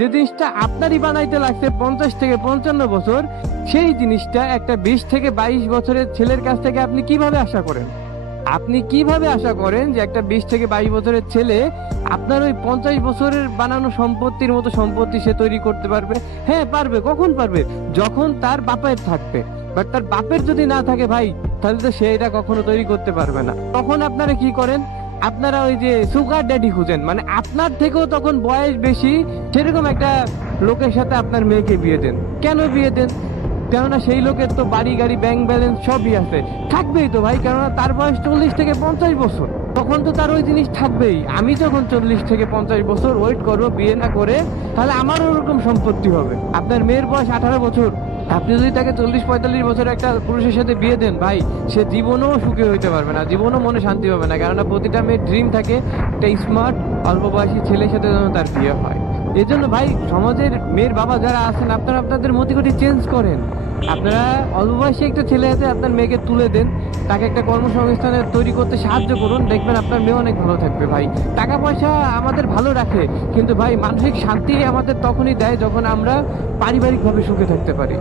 যে জিনিসটা আপনারই বানাইতে লাগছে 50 থেকে 55 বছর, সেই জিনিসটা একটা 20 থেকে 22 বছরের ছেলের কাছ থেকে আপনি কিভাবে আশা করেন? আপনি কিভাবে আশা করেন যে একটা 20 থেকে 22 বছরের ছেলে আপনার ওই 50 বছরের বানানো সম্পত্তির মতো সম্পত্তি সে তৈরি করতে পারবে? হ্যাঁ পারবে। কখন পারবে? যখন তার বাপের থাকবে। বাট তার বাপের যদি না থাকে ভাই, তাহলে তো সে এটা কখনো তৈরি করতে পারবে না। তখন আপনারা কি করেন? আপনারা ওই যে সুগার ড্যাডি খুঁজেন, মানে আপনার থেকেও তখন বয়স বেশি সেরকম একটা লোকের সাথে আপনার মেয়েকে বিয়ে দেন। কেন বিয়ে দেন? কেননা সেই লোকের তো বাড়ি গাড়ি ব্যাংক ব্যালেন্স সবই আছে, থাকবেই তো ভাই, কেননা তার বয়স 40 থেকে 50 বছর, তখন তো তার ওই জিনিস থাকবেই। আমি যখন 40 থেকে 50 বছর ওয়েট করবো বিয়ে না করে, তাহলে আমারও ওরকম সম্পত্তি হবে। আপনার মেয়ের বয়স 18 বছর, আপনি যদি তাকে 40 45 বছর একটা পুরুষের সাথে বিয়ে দেন ভাই, সে জীবনেও সুখী হইতে পারবে না, জীবনও মনে শান্তি পাবে না। কেননা প্রতিটা মেয়ের ড্রিম থাকে একটা স্মার্ট অল্প বয়সী ছেলের সাথে যেন তার বিয়ে হয়। এই জন্য ভাই, সমাজের মেয়ের বাবা যারা আছেন, আপনারা আপনাদের মতিগতি চেঞ্জ করেন। আপনারা অল্প বয়সী একটা ছেলে হাতে আপনার মেয়েকে তুলে দেন, তাকে একটা কর্মসংস্থানে তৈরি করতে সাহায্য করুন, দেখবেন আপনার মেয়ে অনেক ভালো থাকবে ভাই। টাকা পয়সা আমাদের ভালো রাখে, কিন্তু ভাই মানসিক শান্তি আমাদের তখনই দেয় যখন আমরা পারিবারিকভাবে সুখে থাকতে পারি।